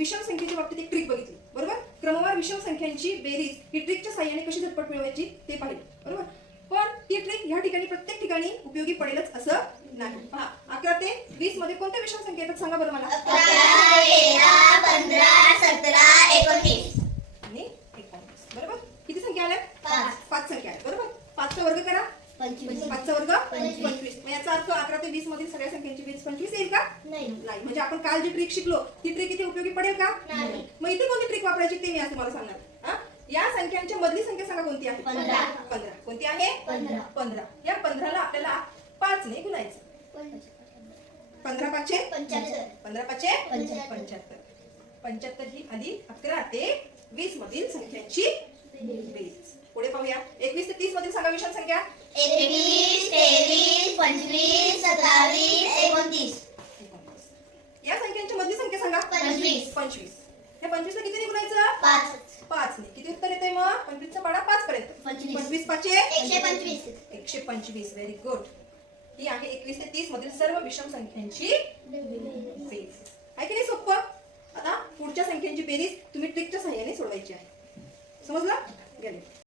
विषम संख्येच्या बाबतीत एक ट्रिक बघितली, बरोबर. क्रमवार विषम संख्यांची बेरीज ही ट्रिकच्या साह्याने कशी झटपट मिळवायची ते पाहिलं, बरोबर. पण ती ट्रिक ह्या ठिकाणी प्रत्येक ठिकाणी उपयोगी पडेलच असं नाही. पहा 11 ते 20 मध्ये कोणत्या विषम संख्या येतात सांगा बरं मला. 11, 13, 15, 17, 29 आणि 19. बरोबर. किती संख्या आल्या? 5 संख्या आल्या, बरोबर. 5 चा वर्ग करा. 25 5 चा वर्ग 25. मग याचा अर्थ 11 ते 20 मधील सगळ्या संख्यांची बेरीज 25 येईल का? नाही. म्हणजे आपण काल जी ट्रिक शिकलो ती ट्रिक इथे उपयोगी पडेल का? नाही. मग इथे कोणती ट्रिक वापरायची ते मी आज तुम्हाला सांगणार. या संख्यांच्या मधली संख्या सांगा कोणती आहे? 15. 15. कोणती आहे? 15. 15. या 15 ला आपल्याला 5 ने गुणायचं. 15 5 75. 15 5 75. 75 ही आधी 11 ते 20 मधील संख्यांची बेरीज. पुढे पाहूया. 21 ते 30 मधील सांगा विषम संख्या. 21, 23, 25, 27, 29 या संख्यांच्या मधली संख्या सांगा. 25. 25. या 25 ला किती ने गुणायचं? 5 ने. किती उत्तर येतंय मग? 25 चा पाडा 5 पर्यंत. 25 5 125. 125. Very good. ही आहे 21 ते 30 मधील सर्व विषम संख्यांची बेरीज. आहे की नाही सोपं? आता पुढच्या संख्यांची बेरीज तुम्ही ट्रिकच्या सहाय्याने सोडवायची आहे. समजलं? गेले.